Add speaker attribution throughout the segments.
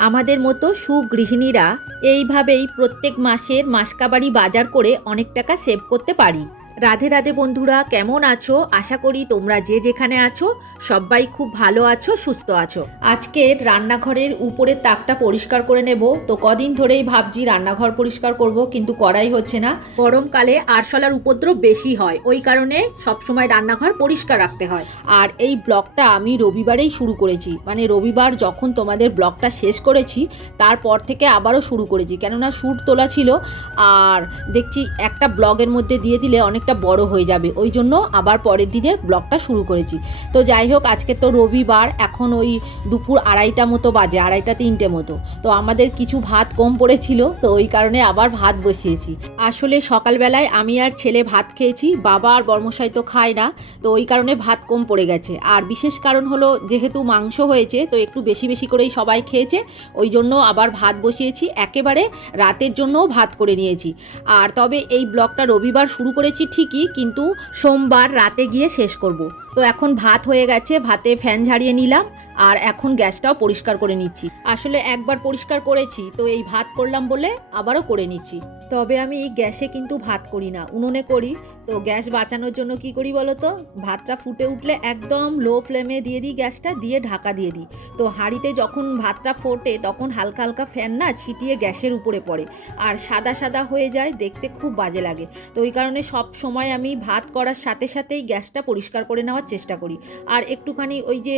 Speaker 1: আমাদের মতো সুগৃহিণীরা এইভাবেই প্রত্যেক মাসের মাসকাবারি বাজার করে অনেক টাকা সেভ করতে পারি। রাধে রাধে বন্ধুরা, কেমন আছো? আশা করি তোমরা যে যেখানে আছো, সবাই খুব ভালো আছো, সুস্থ আছো। আজকের রান্নাঘরের উপরের তাকটা পরিষ্কার করে নেব। তো কদিন ধরেই ভাবছি রান্নাঘর পরিষ্কার করব, কিন্তু করাই হচ্ছে না। গরমকালে আরশলার উপদ্রব বেশি হয়, ওই কারণে সবসময় রান্নাঘর পরিষ্কার রাখতে হয়। আর এই ব্লগটা আমি রবিবারেই শুরু করেছি। মানে রবিবার যখন তোমাদের ব্লগটা শেষ করেছি, তারপর থেকে আবারও শুরু করেছি। কেননা শ্যুট তোলা ছিল, আর দেখছি একটা ব্লগের মধ্যে দিয়ে দিলে অনেকটা বড় হয়ে যাবে। ওই জন্য আবার পরের দিনের ব্লগটা শুরু করেছি। তো যাই হোক, আজকে তো রবিবার, এখন ওই দুপুর আড়াইটা মতো বাজে, আড়াইটা তিনটে মতো। তো আমাদের কিছু ভাত কম পড়েছিল, তো ওই কারণে আবার ভাত বসিয়েছি। আসলে সকালবেলায় আমি আর ছেলে ভাত খেয়েছি, বাবা আর বর্মশাই তো খায় না, তো ওই কারণে ভাত কম পড়ে গেছে। আর বিশেষ কারণ হলো, যেহেতু মাংস হয়েছে, তো একটু বেশি বেশি করেই সবাই খেয়েছে, ওই জন্য আবার ভাত বসিয়েছি। একেবারে রাতের জন্যও ভাত করে নিয়েছি। আর তবে এই ব্লগটা রবিবার শুরু করেছি ঠিকই, কিন্তু সোমবার রাতে গিয়ে শেষ করব। তো এখন ভাত হয়ে গেছে, ভাতে ফ্যান ঝাড়িয়ে নিলাম। আর এখন গ্যাসটাও পরিষ্কার করে নিচ্ছি। আসলে একবার পরিষ্কার করেছি, তো এই ভাত করলাম বলে আবারও করে নিচ্ছি। তবে আমি গ্যাসে কিন্তু ভাত করি না, উনুনে করি। তো গ্যাস বাঁচানোর জন্য কি করি বলো তো? ভাতটা ফুটে উঠলে একদম লো ফ্লেমে দিয়ে দিই গ্যাসটা, দিয়ে ঢাকা দিয়ে দিই। তো হাঁড়িতে যখন ভাতটা ফোটে, তখন হালকা হালকা ফ্যান না ছিটিয়ে গ্যাসের উপরে পড়ে। আর সাদা সাদা হয়ে যায়, দেখতে খুব বাজে লাগে। তো ওই কারণে সব সময় আমি ভাত করার সাথে সাথেই গ্যাসটা পরিষ্কার করে নেওয়ার চেষ্টা করি। আর একটুখানি ওই যে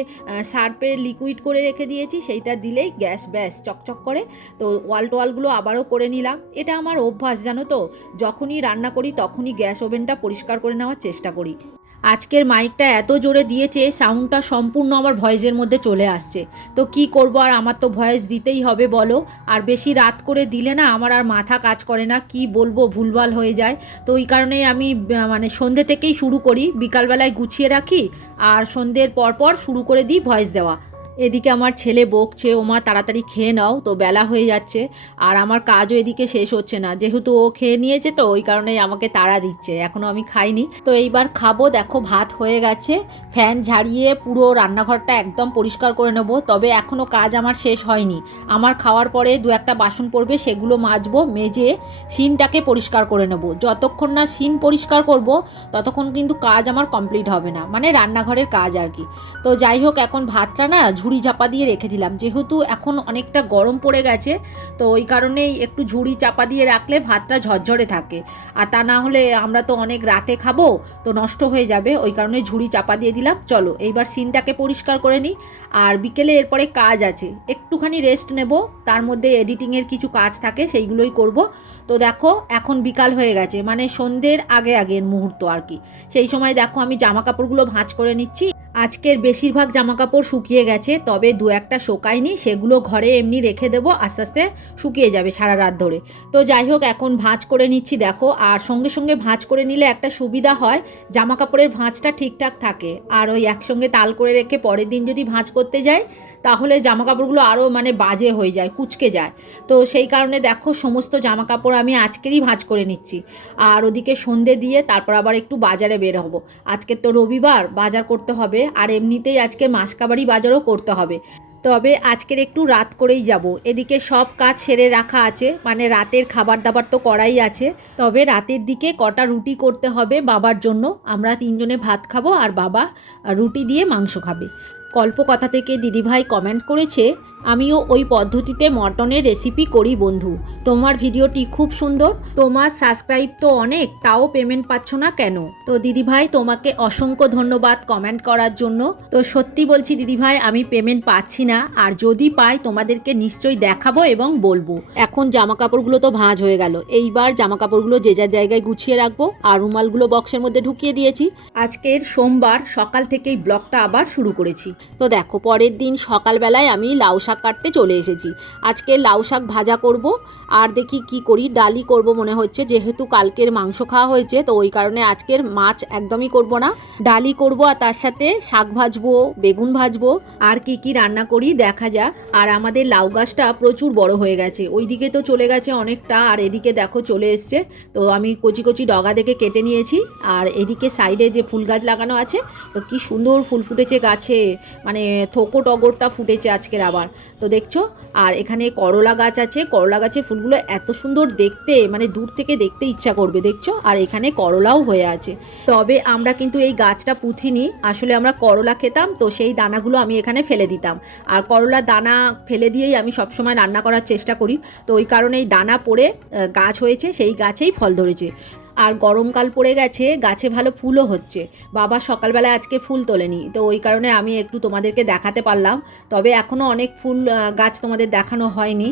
Speaker 1: সার্পের লিকুইড করে রেখে দিয়েছি, সেইটা দিলেই গ্যাস ব্যাস চকচক করে। তো ওয়াল টোয়ালগুলো আবারও করে নিলাম। এটা আমার অভ্যাস, জানো তো? যখনই রান্না করি তখনই গ্যাস ওভেনটা পরিষ্কার করে নেওয়ার চেষ্টা করি। আজকের মাইকটা এত জোরে দিয়েছে, সাউন্ডটা সম্পূর্ণ আমার ভয়েসের মধ্যে চলে আসছে। তো কি করব আর আমার তো ভয়েস দিতেই হবে বলো। আর বেশি রাত করে দিলে না আমার আর মাথা কাজ করে না, কি বলব, ভুলভাল হয়ে যায়। তো ওই কারণেই আমি মানে সন্ধ্যে থেকেই শুরু করি, বিকালবেলায় গুছিয়ে রাখি, আর সন্ধ্যের পরপর শুরু করে দিই ভয়েস দেওয়া। এদিকে আমার ছেলে বকছে, ও মা, তাড়াতাড়ি খেয়ে নাও। তো বেলা হয়ে যাচ্ছে, আর আমার কাজও এদিকে শেষ হচ্ছে না। যেহেতু ও খেয়ে নিয়েছে, তো ওই কারণেই আমাকে তাড়া দিচ্ছে। এখনও আমি খাইনি। তো এইবার খাব। দেখো, ভাত হয়ে গেছে। ফ্যান ঝাড়িয়ে পুরো রান্নাঘরটা একদম পরিষ্কার করে নেব। তবে এখনও কাজ আমার শেষ হয়নি। আমার খাওয়ার পরে দু একটা বাসন পড়বে, সেগুলো মাজবো, মেজে সিনটাকে পরিষ্কার করে নেব। যতক্ষণ না সিন পরিষ্কার করব, ততক্ষণ কিন্তু কাজ আমার কমপ্লিট হবে না। মানে রান্নাঘরের কাজ আর কি। তো যাই হোক, এখন ভাতটা না ঝুড়ি চাপা দিয়ে রেখে দিলাম। যেহেতু এখন অনেকটা গরম পড়ে গেছে, তো ওই কারণেই একটু ঝুড়ি চাপা দিয়ে রাখলে ভাতটা ঝরঝরে থাকে। আর তা না হলে আমরা তো অনেক রাতে খাব, তো নষ্ট হয়ে যাবে, ওই কারণে ঝুড়ি চাপা দিয়ে দিলাম। চলো, এইবার সিনটাকে পরিষ্কার করে নিই। আর বিকেলে এরপরে কাজ আছে, একটুখানি রেস্ট নেব, তার মধ্যে এডিটিংয়ের কিছু কাজ থাকে, সেইগুলোই করব। তো দেখো, এখন বিকাল হয়ে গেছে মানে সন্ধ্যের আগে আগের মুহূর্ত আর কি। সেই সময় দেখো, আমি জামা কাপড়গুলো ভাঁজ করে নিচ্ছি। আজকের বেশিরভাগ জামা কাপড় শুকিয়ে গেছে, তবে দু একটা শোকায়নি, সেগুলো ঘরে এমনি রেখে দেবো, আস্তে আস্তে শুকিয়ে যাবে সারা রাত ধরে। তো যাই হোক, এখন ভাঁজ করে নিচ্ছি, দেখো, আর সঙ্গে সঙ্গে ভাঁজ করে নিলে একটা সুবিধা হয় জামা কাপড়ের ভাঁজটা ঠিকঠাক থাকে। আর ওই একসঙ্গে তাল করে রেখে পরের দিন যদি ভাঁজ করতে যাই তাহলে জামা কাপড়গুলো আরও মানে বাজে হয়ে যায়, কুচকে যায়। তো সেই কারণে দেখো সমস্ত জামা কাপড় আমি আজকেরই ভাঁজ করে নিচ্ছি। আর ওদিকে সন্ধে দিয়ে তারপর আবার একটু বাজারে বের হব। আজকে তো রবিবার, বাজার করতে হবে। আর এমনিতেই আজকে মাসকাবাড়ি বাজারও করতে হবে। তবে আজকের একটু রাত করেই যাব। এদিকে সব কাজ সেরে রাখা আছে। মানে রাতের খাবার দাবার তো করাই আছে। তবে রাতের দিকে কটা রুটি করতে হবে বাবার জন্য। আমরা তিনজনে ভাত খাব আর বাবা রুটি দিয়ে মাংস খাবে। কল্পকথা থেকে দিদিভাই কমেন্ট করেছে আমিও ওই পদ্ধতিতে মটনের রেসিপি করি, বন্ধু। তোমার ভিডিওটি খুব সুন্দর। তোমার সাবস্ক্রাইব তো অনেক, তাও পেমেন্ট পাচ্ছ না কেন? তো দিদিভাই, তোমাকে অসংখ্য ধন্যবাদ কমেন্ট করার জন্য। তো সত্যি বলছি দিদিভাই, আমি পেমেন্ট পাচ্ছি না। আর যদি পাই, তোমাদেরকে নিশ্চয়ই দেখাবো এবং বলব। এখন জামা কাপড়গুলো তো ভাঁজ হয়ে গেল। এইবার জামা কাপড়গুলো যে যার জায়গায় গুছিয়ে রাখব, আর রুমালগুলো বক্সের মধ্যে ঢুকিয়ে দিয়েছি। আজকের সোমবার সকাল থেকেই ব্লগটা আবার শুরু করেছি। তো দেখো, পরের দিন সকালবেলায় আমি লাউ কাটতে চলে এসেছি। আজকে লাউ শাক ভাজা করব, আর দেখি কি করি ডালি করব মনে হচ্ছে, যেহেতু কালকের মাংস খাওয়া হয়েছে, তো ওই কারণে আজকের মাছ একদমই করব না। ডালি করব, আর তার সাথে শাক ভাজবো, বেগুন ভাজবো, আর কি কি রান্না করি দেখা যাক। আর আমাদের লাউ গাছটা প্রচুর বড় হয়ে গেছে, ওইদিকে তো চলে গেছে অনেকটা, আর এদিকে দেখো চলে এসছে। তো আমি কচি কচি ডগা দেখে কেটে নিয়েছি, আর এদিকে সাইডে যে ফুল গাছ লাগানো আছে, তো কি সুন্দর ফুল ফুটেছে গাছে মানে থোকো টগরটা ফুটেছে আজকের আবার। তো দেখছ? আর এখানে করলা গাছ আছে। করলা গাছের ফুলগুলো এত সুন্দর দেখতে মানে দূর থেকে দেখতে ইচ্ছা করবে, দেখছ? আর এখানে করলাও হয়ে আছে। তবে আমরা কিন্তু এই গাছটা পুঁথিনি। আসলে আমরা করলা খেতাম, তো সেই দানাগুলো আমি এখানে ফেলে দিতাম। আর করলার দানা ফেলে দিয়েই আমি সবসময় রান্না করার চেষ্টা করি। তো ওই কারণে এই দানা পড়ে গাছ হয়েছে, সেই গাছেই ফল ধরেছে। আর গরমকাল পড়ে গেছে, গাছে ভালো ফুলও হচ্ছে। বাবা সকালবেলা আজকে ফুল তোলেনি, তো ওই কারণে আমি একটু তোমাদেরকে দেখাতে পারলাম। তবে এখনও অনেক ফুল গাছ তোমাদের দেখানো হয়নি।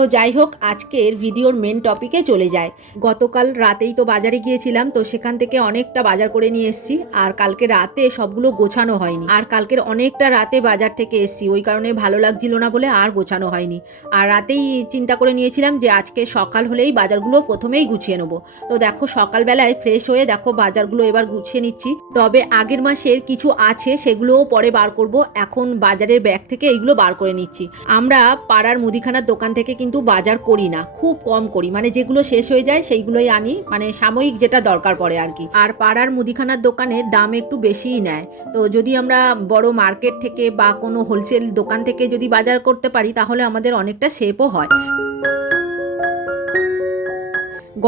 Speaker 1: তো যাই হোক, আজকের ভিডিওর মেন টপিকে চলে যায় গতকাল রাতেই তো বাজারে গিয়েছিলাম, তো সেখান থেকে অনেকটা বাজার করে নিয়ে এসেছি, আর কালকে রাতে সবগুলো গোছানো হয়নি। আর কালকের অনেকটা রাতে বাজার থেকে এসেছি, ওই কারণে ভালো লাগছিল না বলে আর গোছানো হয়নি। আর রাতেই চিন্তা করে নিয়েছিলাম যে আজকে সকাল হলেই বাজারগুলো প্রথমেই গুছিয়ে নেব। তো দেখো, সকালবেলায় ফ্রেশ হয়ে দেখো বাজারগুলো এবার গুছিয়ে নিচ্ছি। তবে আগের মাসের কিছু আছে, সেগুলোও পরে বার করব। এখন বাজারের ব্যাগ থেকে এইগুলো বার করে নিচ্ছি। আমরা পাড়ার মুদিখানার দোকান থেকে কিন্তু বাজার করি না, খুব কম করি। মানে যেগুলো শেষ হয়ে যায় সেইগুলোই আনি মানে সাময়িক যেটা দরকার পড়ে আর কি। আর পাড়ার মুদিখানার দোকানে দাম একটু বেশিই নেয়। তো যদি আমরা বড় মার্কেট থেকে বা কোনো হোলসেল দোকান থেকে যদি বাজার করতে পারি, তাহলে আমাদের অনেকটা সেভও হয়।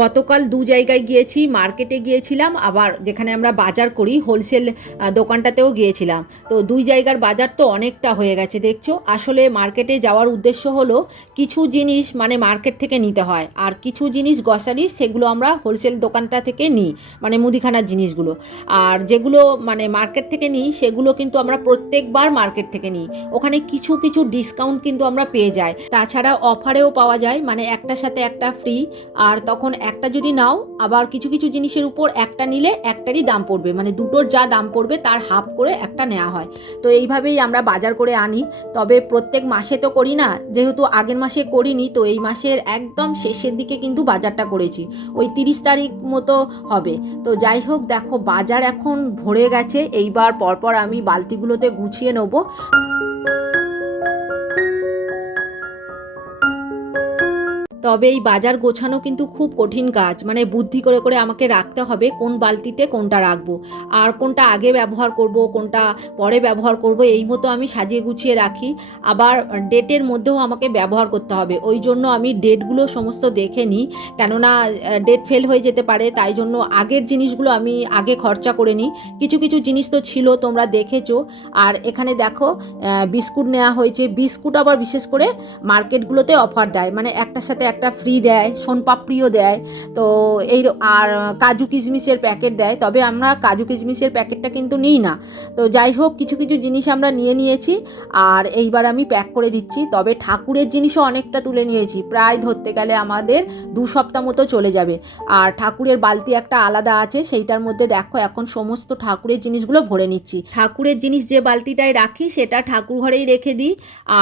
Speaker 1: গতকাল দু জায়গায় গিয়েছি, মার্কেটে গিয়েছিলাম, আবার যেখানে আমরা বাজার করি, হোলসেল দোকানটাতেও গিয়েছিলাম। তো দুই জায়গার বাজার তো অনেকটা হয়ে গেছে, দেখছ? আসলে মার্কেটে যাওয়ার উদ্দেশ্য হলো কিছু জিনিস মানে মার্কেট থেকে নিতে হয়, আর কিছু জিনিস গ্রসারির সেগুলো আমরা হোলসেল দোকানটা থেকে নিই মানে মুদিখানার জিনিসগুলো। আর যেগুলো মানে মার্কেট থেকে নিই, সেগুলো কিন্তু আমরা প্রত্যেকবার মার্কেট থেকে নিই। ওখানে কিছু কিছু ডিসকাউন্ট কিন্তু আমরা পেয়ে যাই। তাছাড়া অফারেও পাওয়া যায় মানে একটার সাথে একটা ফ্রি আর তখন একটা যদি নাও, আবার কিছু কিছু জিনিসের উপর একটা নিলে একটারই দাম পড়বে। মানে দুটোর যা দাম পড়বে, তার হাফ করে একটা নেওয়া হয়। তো এইভাবেই আমরা বাজার করে আনি। তবে প্রত্যেক মাসে তো করি না, যেহেতু আগের মাসে করিনি, তো এই মাসের একদম শেষের দিকে কিন্তু বাজারটা করেছি। ওই তিরিশ তারিখ মতো হবে। তো যাই হোক, দেখো, বাজার এখন ভরে গেছে। এইবার পরপর আমি বালতিগুলোতে গুছিয়ে নেব। তবে এই বাজার গোছানো কিন্তু খুব কঠিন কাজ। মানে বুদ্ধি করে করে আমাকে রাখতে হবে কোন বালতিতে কোনটা রাখব। আর কোনটা আগে ব্যবহার করব, কোনটা পরে ব্যবহার করব, এই মতো আমি সাজিয়ে গুছিয়ে রাখি। আবার ডেটের মধ্যেও আমাকে ব্যবহার করতে হবে। ওই জন্য আমি ডেটগুলো সমস্ত দেখে নিই। কেননা ডেট ফেল হয়ে যেতে পারে, তাই জন্য আগের জিনিসগুলো আমি আগে খরচা করে নিই। কিছু কিছু জিনিস তো ছিল, তোমরা দেখেছ। আর এখানে দেখো বিস্কুট নেওয়া হয়েছে। বিস্কুট আবার বিশেষ করে মার্কেটগুলোতে অফার দেয়। মানে একটার সাথে একটা ফ্রি দেয় সোনপাপড়িও দেয়। তো এই আর কাজু কিশমিশের প্যাকেট দেয়। তবে আমরা কাজু কিশমিশের প্যাকেটটা কিন্তু নিই না। তো যাই হোক, কিছু কিছু জিনিস আমরা নিয়ে নিয়েছি। আর এইবার আমি প্যাক করে দিচ্ছি। তবে ঠাকুরের জিনিসও অনেকটা তুলে নিয়েছি। প্রায় ধরতে গেলে আমাদের দু সপ্তাহ মতো চলে যাবে। আর ঠাকুরের বালতি একটা আলাদা আছে। সেইটার মধ্যে দেখো, এখন সমস্ত ঠাকুরের জিনিসগুলো ভরে নিচ্ছি। ঠাকুরের জিনিস যে বালতিটায় রাখি, সেটা ঠাকুর ঘরেই রেখে দিই।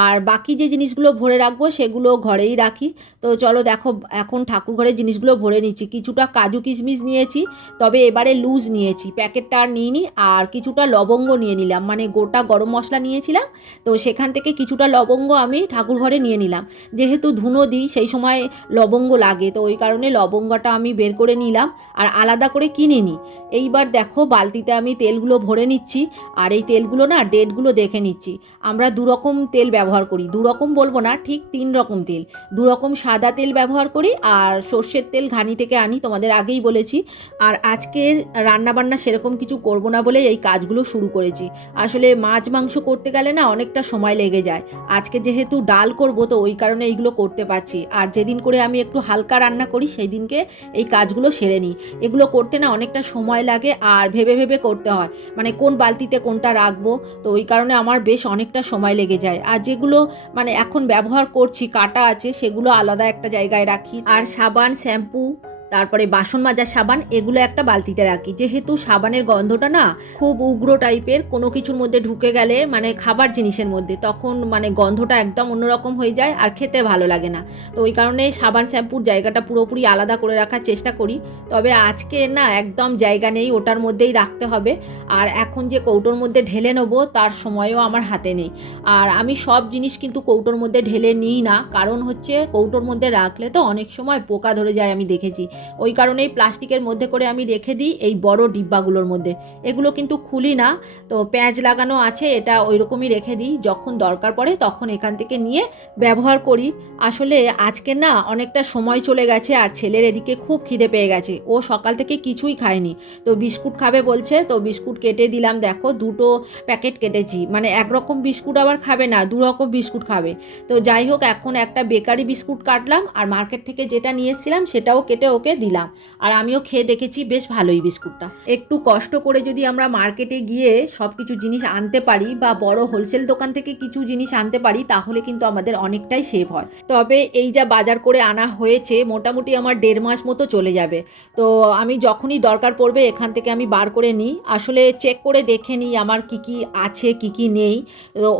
Speaker 1: আর বাকি যে জিনিসগুলো ভরে রাখব, সেগুলো ঘরেই রাখি। তো চলো দেখো, এখন ঠাকুর ঘরের জিনিসগুলো ভরে নিচ্ছি। কিছুটা কাজু কিশমিশ নিয়েছি, তবে এবারে লুজ নিয়েছি। প্যাকেটটা আর নিইনি, আর কিছুটা লবঙ্গ নিয়ে নিলাম। মানে গোটা গরম মশলা নিয়েছিলাম, তো সেখান থেকে কিছুটা লবঙ্গ আমি ঠাকুর ঘরে নিয়ে নিলাম। যেহেতু ধুনো দিই, সেই সময় লবঙ্গ লাগে, তো ওই কারণে লবঙ্গটা আমি বের করে নিলাম, আর আলাদা করে কিনে নিই এইবার দেখো, বালতিতে আমি তেলগুলো ভরে নিচ্ছি, আর এই তেলগুলো না ডেটগুলো দেখে নিচ্ছি। আমরা দুরকম তেল ব্যবহার করি। দুরকম বলব না, ঠিক তিন রকম তেল। দু রকম সাদা তেল ব্যবহার করি আর সর্ষের তেল ঘানি থেকে আনি, তোমাদের আগেই বলেছি। আর আজকের রান্নাবান্না সেরকম কিছু করব না বলে এই কাজগুলো শুরু করেছি। আসলে মাছ মাংস করতে গেলে না অনেকটা সময় লেগে যায়। আজকে যেহেতু ডাল করব তো ওই কারণে এইগুলো করতে পারছি। আর যেদিন করে আমি একটু হালকা রান্না করি সেই দিনকে এই কাজগুলো সেরে নিই। এগুলো করতে না অনেকটা সময় লাগে আর ভেবে ভেবে করতে হয়। মানে কোন বালতিতে কোনটা রাখব, তো ওই কারণে আমার বেশ অনেকটা সময় লেগে যায়। আর যেগুলো মানে এখন ব্যবহার করছি, কাটা আছে, সেগুলো আলাদা একটা জায়গায় রাখি। আর সাবান শ্যাম্পু তারপরে বাসন মাজার সাবান এগুলো একটা বালতিতে রাখি। যেহেতু সাবানের গন্ধটা না খুব উগ্র টাইপের, কোনো কিছুর মধ্যে ঢুকে গেলে মানে খাবার জিনিসের মধ্যে, তখন মানে গন্ধটা একদম অন্যরকম হয়ে যায় আর খেতে ভালো লাগে না। তো ওই কারণে সাবান, শ্যাম্পুর জায়গাটা পুরোপুরি আলাদা করে রাখার চেষ্টা করি। তবে আজকে না একদম জায়গা নেই, ওটার মধ্যেই রাখতে হবে। আর এখন যে কৌটোর মধ্যে ঢেলে নেব, তার সময়ও আমার হাতে নেই। আর আমি সব জিনিস কিন্তু কৌটোর মধ্যে ঢেলে নিই না। কারণ হচ্ছে কৌটোর মধ্যে রাখলে তো অনেক সময় পোকা ধরে যায় আমি দেখেছি। ওই কারণেই প্লাস্টিকের মধ্যে করে আমি রেখে দিই এই বড় ডিব্বাগুলোর মধ্যে। এগুলো কিন্তু খুলি না, তো পেঁয়াজ লাগানো আছে, এটা ওই রকমই রেখে দিই। যখন দরকার পড়ে তখন এখান থেকে নিয়ে ব্যবহার করি। আসলে আজকে না অনেকটা সময় চলে গেছে আর ছেলের এদিকে খুব খিদে পেয়ে গেছে। ও সকাল থেকে কিছুই খায়নি। তো বিস্কুট খাবে বলছে, তো বিস্কুট কেটে দিলাম। দেখো দুটো প্যাকেট কেটেছি। মানে একরকম বিস্কুট আবার খাবে না দু রকম বিস্কুট খাবে। তো যাই হোক, এখন একটা বেকারি বিস্কুট কাটলাম আর মার্কেট থেকে যেটা নিয়ে এসেছিলাম সেটাও কেটে ওকে দিলাম। আর আমিও খেয়ে দেখেছি বেশ ভালোই বিস্কুটটা। একটু কষ্ট করে যদি আমরা মার্কেটে গিয়ে সব কিছু জিনিস আনতে পারি বা বড় হোলসেল দোকান থেকে কিছু জিনিস আনতে পারি, তাহলে কিন্তু আমাদের অনেকটাই সেভ হয়। তবে এই যা বাজার করে আনা হয়েছে, মোটামুটি আমার দেড় মাস মতো চলে যাবে। তো আমি যখনই দরকার পড়বে, এখান থেকে আমি বার করে নিই। আসলে চেক করে দেখে নিই আমার কি কি আছে, কি কি নেই।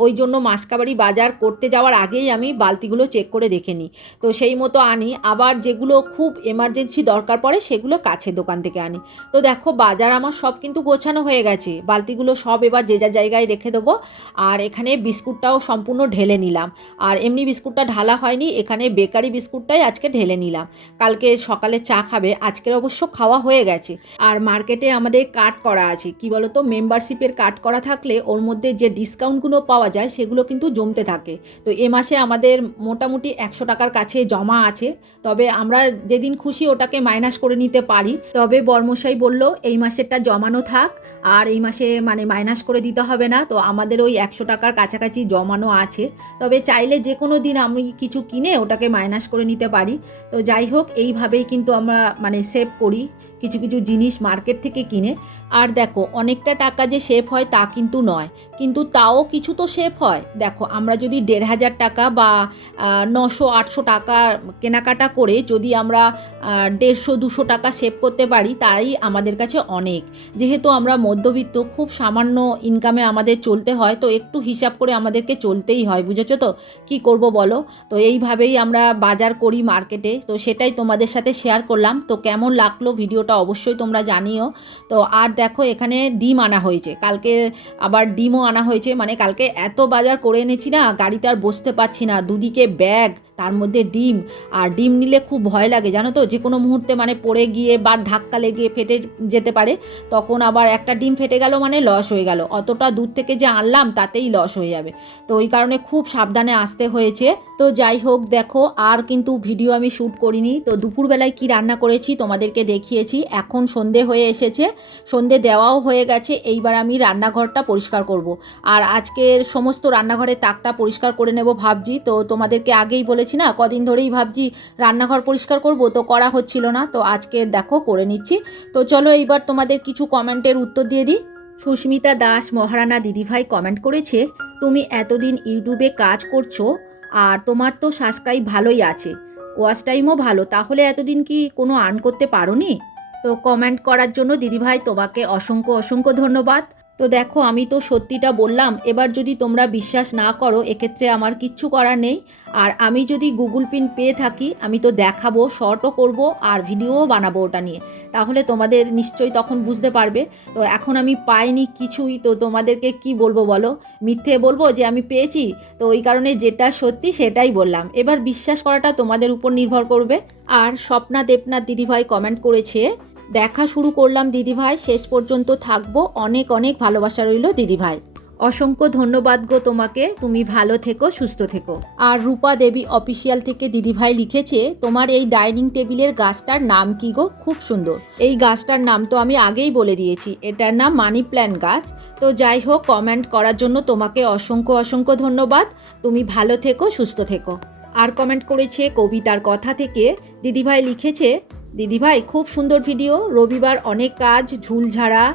Speaker 1: ওই জন্য মাসকাবাড়ি বাজার করতে যাওয়ার আগেই আমি বালতিগুলো চেক করে দেখে নিই। তো সেই মতো আনি। আবার যেগুলো খুব এমার্জেন্সি দরকার পড়ে সেগুলো কাছের দোকান থেকে আনি। তো দেখো, বাজার আমার সব কিন্তু গোছানো হয়ে গেছে। বালতিগুলো সব এবার যে যা জায়গায় রেখে দেবো। আর এখানে বিস্কুটটাও সম্পূর্ণ ঢেলে নিলাম। আর এমনি বিস্কুটটা ঢালা হয়নি, এখানে বেকারি বিস্কুটটাই আজকে ঢেলে নিলাম। কালকে সকালে চা খাবে, আজকের অবশ্য খাওয়া হয়ে গেছে। আর মার্কেটে আমাদের কাট করা আছে। কি বলতো, মেম্বারশিপের কাট করা থাকলে ওর মধ্যে যে ডিসকাউন্টগুলো পাওয়া যায়, সেগুলো কিন্তু জমতে থাকে। তো এ মাসে আমাদের মোটামুটি একশো টাকার কাছে জমা আছে। তবে আমরা যেদিন খুশি ওটাকে মাইনাস করে নিতে পারি। তবে বর্মশাই বলল, এই মাসেরটা জমানো থাক, আর এই মাসে মানে মাইনাস করে দিতে হবে না। তো আমাদের ওই একশো টাকার কাছাকাছি জমানো আছে। তবে চাইলে যে কোনো দিন আমি কিছু কিনে ওটাকে মাইনাস করে নিতে পারি। তো যাই হোক, এইভাবেই কিন্তু আমরা মানে সেভ করি কিছু কিছু জিনিস মার্কেট থেকে কিনে। আর দেখো, অনেকটা টাকা যে সেভ হয় তা কিন্তু নয়। কিন্তু তাও কিছু তো সেভ হয়। দেখো, আমরা যদি দেড় হাজার টাকা বা নশো, আটশো টাকা কেনাকাটা করে যদি আমরা দেড়শো, দুশো টাকা সেভ করতে পারি, তাই আমাদের কাছে অনেক। যেহেতু আমরা মধ্যবিত্ত, খুব সামান্য ইনকামে আমাদের চলতে হয়, তো একটু হিসাব করে আমাদেরকে চলতেই হয়, বুঝেছ তো? কি করব বলো? তো এইভাবেই আমরা বাজার করি মার্কেটে তো সেটাই তোমাদের সাথে শেয়ার করলাম। তো কেমন লাগল ভিডিওটা অবশ্যই তোমরা জানিও। তো আর দেখো, এখানে ডিম আনা হয়েছে। কালকে আবার ডিমও আনা হয়েছে। মানে কালকে এত বাজার করে এনেছি না, গাড়িতে আর বসতে পারছি না। দুদিকে ব্যাগ তার মধ্যে ডিম। আর ডিম নিলে খুব ভয় লাগে, জানো তো? যে কোনো মুহূর্তে মানে পড়ে গিয়ে বা ধাক্কা লেগে ফেটে যেতে পারে, তখন আবার একটা ডিম ফেটে গেল মানে লস হয়ে গেল। অতটা দূর থেকে যে আনলাম, তাতেই লস হয়ে যাবে। তো ওই কারণে খুব সাবধানে আসতে হয়েছে। তো যাই হোক, দেখো, আর কিন্তু ভিডিও আমি শ্যুট করিনি। তো দুপুরবেলায় কি রান্না করেছি তোমাদেরকে দেখিয়েছি। এখন সন্ধে হয়ে এসেছে। সন্ধে দেওয়াও হয়ে গেছে। এইবার আমি রান্নাঘরটা পরিষ্কার করব। আর আজকের সমস্ত রান্নাঘরের তাকটা পরিষ্কার করে নেব ভাবছি। তো তোমাদেরকে আগেই বলেছি না, কদিন ধরেই ভাবছি রান্নাঘর পরিষ্কার করব, তো করা হচ্ছিল না, তো আজকে দেখো করে নিচ্ছি। তো চলো এইবার তোমাদের কিছু কমেন্টের উত্তর দিয়ে দিই। সুস্মিতা দাস, মহারানা দিদিভাই কমেন্ট করেছে, তুমি এতদিন ইউটিউবে কাজ করছ আর তোমার তো সাবস্ক্রাইব ভালোই আছে, ওয়াচ টাইমও ভালো, তাহলে এতদিন কি কোনো আর্ন করতে পারোনি? তো কমেন্ট করার জন্য দিদিভাই তোমাকে অসংখ্য অসংখ্য ধন্যবাদ। তো দেখো, আমি তো সত্যিটা বললাম। এবার যদি তোমরা বিশ্বাস না করো, এক্ষেত্রে আমার কিচ্ছু করার নেই। আর আমি যদি গুগল পিন পেয়ে থাকি, আমি তো দেখাবো, শর্টও করব, আর ভিডিওও বানাবো ওটা নিয়ে। তাহলে তোমাদের নিশ্চয়ই তখন বুঝতে পারবে। তো এখন আমি পাইনি কিছুই, তো তোমাদেরকে কি বলব বলো? মিথ্যে বলব যে আমি পেয়েছি? তো ওই কারণে যেটা সত্যি সেটাই বললাম। এবার বিশ্বাস করাটা তোমাদের উপর নির্ভর করবে। আর স্বপ্না দেবনাথ দিদিভাই কমেন্ট করেছে দেখা শুরু করলাম দিদিভাই। শেষ পর্যন্ত থাকব। অনেক অনেক ভালোবাসা রইল দিদিভাই। অসংখ্য ধন্যবাদ গো তোমাকে। তুমি ভালো থেকো, সুস্থ থেকো। আর রূপা দেবী অফিসিয়াল থেকে দিদিভাই লিখেছে, তোমার এই ডাইনিং টেবিলের গাছটার নাম কি গো? খুব সুন্দর। এই গাছটার নাম তো আমি আগেই বলে দিয়েছি। এটার নাম মানি প্ল্যান্ট গাছ। তো যাই হোক কমেন্ট করার জন্য তোমাকে অসংখ্য অসংখ্য ধন্যবাদ। তুমি ভালো থেকো, সুস্থ থেকো। আর কমেন্ট করেছে কবিতার কথা থেকে। দিদিভাই লিখেছে দিদিভাই, খুব সুন্দর ভিডিও। রবিবার অনেক কাজ, ঝুলঝাড়া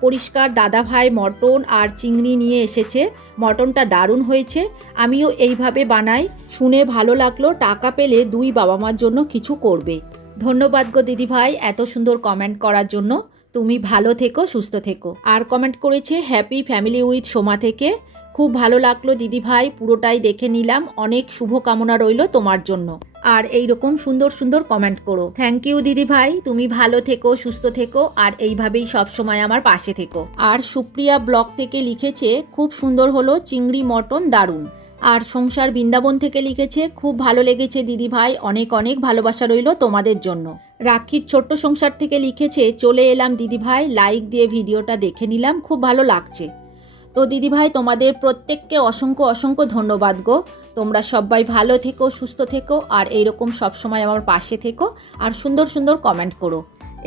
Speaker 1: পরিষ্কার, দাদাভাই, মটন আর চিংড়ি নিয়ে এসেছে। মটনটা দারুণ হয়েছে। আমিও এইভাবে বানাই। শুনে ভালো লাগল। টাকা পেলে দুই বাবা মার জন্য কিছু করবে। ধন্যবাদ গো দিদিভাই এত সুন্দর কমেন্ট করার জন্য। তুমি ভালো থেকো, সুস্থ থেকো। আর কমেন্ট করেছে হ্যাপি ফ্যামিলি উইথ সোমা থেকে। খুব ভালো লাগল দিদিভাই, পুরোটাই দেখে নিলাম। অনেক শুভকামনা রইল তোমার জন্য। আর এই রকম সুন্দর সুন্দর কমেন্ট করো। থ্যাংক ইউ দিদি ভাই। তুমি ভালো থেকো, সুস্থ থেকো, আর এইভাবেই সব সময় আমার পাশে থেকো। আর সুপ্রিয়া ব্লগ থেকে লিখেছে, খুব সুন্দর হলো চিংড়ি মটন দারুণ। আর সংসার বৃন্দাবন থেকে লিখেছে, খুব ভালো লেগেছে দিদি ভাই, অনেক অনেক ভালোবাসা রইল তোমাদের জন্য। রাখির ছোট্ট সংসার থেকে লিখেছে, চলে এলাম দিদিভাই লাইক দিয়ে ভিডিওটা দেখে নিলাম, খুব ভালো লাগছে। তো দিদিভাই তোমাদের প্রত্যেককে অসংখ্য অসংখ্য ধন্যবাদ গো। তোমরা সবাই ভালো থেকো, সুস্থ থেকো, আর এইরকম সবসময় আমার পাশে থেকো, আর সুন্দর সুন্দর কমেন্ট করো।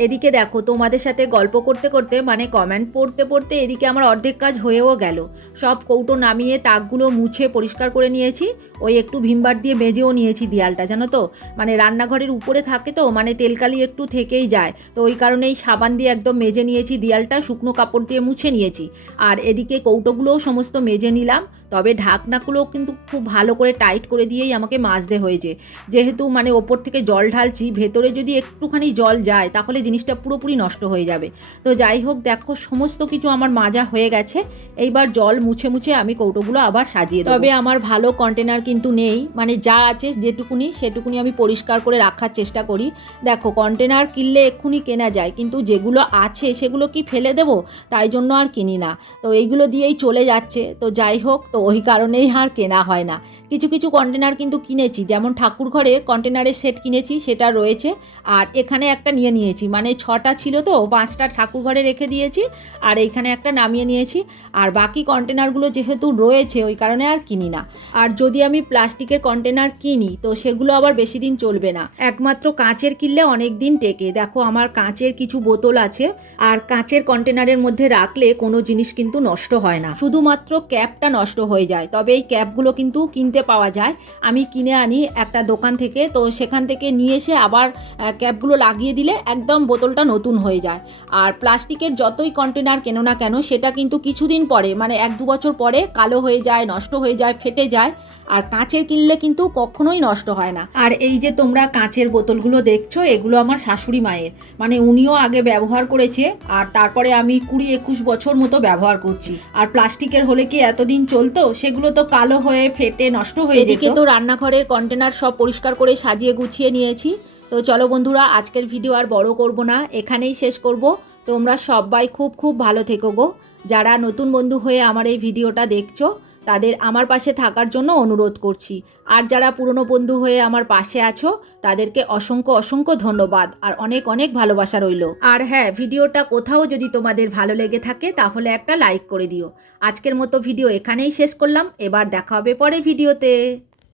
Speaker 1: এদিকে দেখো, তোমাদের সাথে গল্প করতে করতে মানে কমেন্ট পড়তে পড়তে এদিকে আমার অর্ধেক কাজ হয়েও গেল। সব কৌটো নামিয়ে তাকগুলো মুছে পরিষ্কার করে নিয়েছি, ওই একটু ভিমবার দিয়ে মেজেও নিয়েছি দেয়ালটা, জানো তো? মানে রান্নাঘরের উপরে থাকে তো মানে তেলকালি একটু থেকেই যায়, তো ওই কারণেই সাবান দিয়ে একদম মেজে নিয়েছি দেয়ালটা, শুকনো কাপড় দিয়ে মুছে নিয়েছি। আর এদিকে কৌটোগুলোও সমস্ত মেজে নিলাম, তবে ঢাকনাগুলো কিন্তু খুব ভালো করে টাইট করে দিয়েই আমাকে মাজতে হয়েছে। যেহেতু মানে ওপর থেকে জল ঢালছি, ভেতরে যদি একটুখানি জল যায়, তাহলে জিনিসটা পুরোপুরি নষ্ট হয়ে যাবে। তো যাই হোক, দেখো, সমস্ত কিছু আমার মাজা হয়ে গেছে। এইবার জল মুছে মুছে আমি কৌটোগুলো আবার সাজিয়ে তবে আমার ভালো কন্টেনার কিন্তু নেই। মানে যা আছে, যেটুকুনি, সেটুকুনি আমি পরিষ্কার করে রাখার চেষ্টা করি। দেখো কন্টেনার কিনলে এক্ষুনি কেনা যায়, কিন্তু যেগুলো আছে, সেগুলো কি ফেলে দেবো? তাই জন্য আর কিনি না। তো এইগুলো দিয়েই চলে যাচ্ছে। তো যাই হোক, তো ওই কারণেই আর কেনা হয় না। কিছু কিছু কন্টেনার কিন্তু কিনেছি। যেমন ঠাকুর ঘরের কন্টেনারের সেট কিনেছি, সেটা রয়েছে। আর এখানে একটা নিয়ে নিয়েছি। মানে ছটা ছিল তো, পাঁচটা ঠাকুর ঘরে রেখে দিয়েছি আর এইখানে একটা নামিয়ে নিয়েছি। আর বাকি কন্টেনারগুলো যেহেতু রয়েছে, ওই কারণে আর কিনি না। আর যদি আমি প্লাস্টিকের কন্টেনার কিনি, তো সেগুলো আবার বেশি দিন চলবে না। একমাত্র কাঁচের কিনলে অনেক দিন টেকে। দেখো, আমার কাঁচের কিছু বোতল আছে। আর কাঁচের কন্টেনারের মধ্যে রাখলে কোনো জিনিস কিন্তু নষ্ট হয় না। শুধুমাত্র ক্যাপটা নষ্ট হয়ে যায়। তবে এই ক্যাপগুলো কিন্তু কিনতে পাওয়া যায়। আমি কিনে আনি একটা দোকান থেকে, তো সেখান থেকে নিয়ে এসে আবার ক্যাপগুলো লাগিয়ে দিলে একদম বোতলটা নতুন হয়ে যায়। আর প্লাস্টিকের যতই কন্টেনার কেনো না কেন সেটা কিন্তু কিছুদিন পরে মানে এক দু বছর পরে কালো হয়ে যায় নষ্ট হয়ে যায় ফেটে যায় আর কাঁচের কিনলে কিন্তু কখনোই নষ্ট হয় না। আর এই যে তোমরা কাঁচের বোতলগুলো দেখছ এগুলো আমার শাশুড়ি মায়ের। মানে উনিও আগে ব্যবহার করেছে আর তারপরে আমি কুড়ি একুশ বছর মতো ব্যবহার করছি। আর প্লাস্টিকের হলে কি এতদিন চলতো? সেগুলো তো কালো হয়ে ফেটে নষ্ট হয়ে যেত। তো রান্নাঘরের কন্টেনার সব পরিষ্কার করে সাজিয়ে গুছিয়ে নিয়েছি। তো চলো বন্ধুরা, আজকের ভিডিও আর বড় করব না, এখানেই শেষ করব। তোমরা সবাই খুব খুব ভালো থেকো গো। যারা নতুন বন্ধু হয়ে আমার এই ভিডিওটা দেখছ, তাদের আমার পাশে থাকার জন্য অনুরোধ করছি। আর যারা পুরনো বন্ধু হয়ে আমার পাশে আছো, তাদেরকে অসংখ্য অসংখ্য ধন্যবাদ আর অনেক অনেক ভালোবাসা রইল। আর হ্যাঁ ভিডিওটা কোথাও যদি তোমাদের ভালো লেগে থাকে, তাহলে একটা লাইক করে দিও। আজকের মতো ভিডিও এখানেই শেষ করলাম, এবার দেখা হবে পরের ভিডিওতে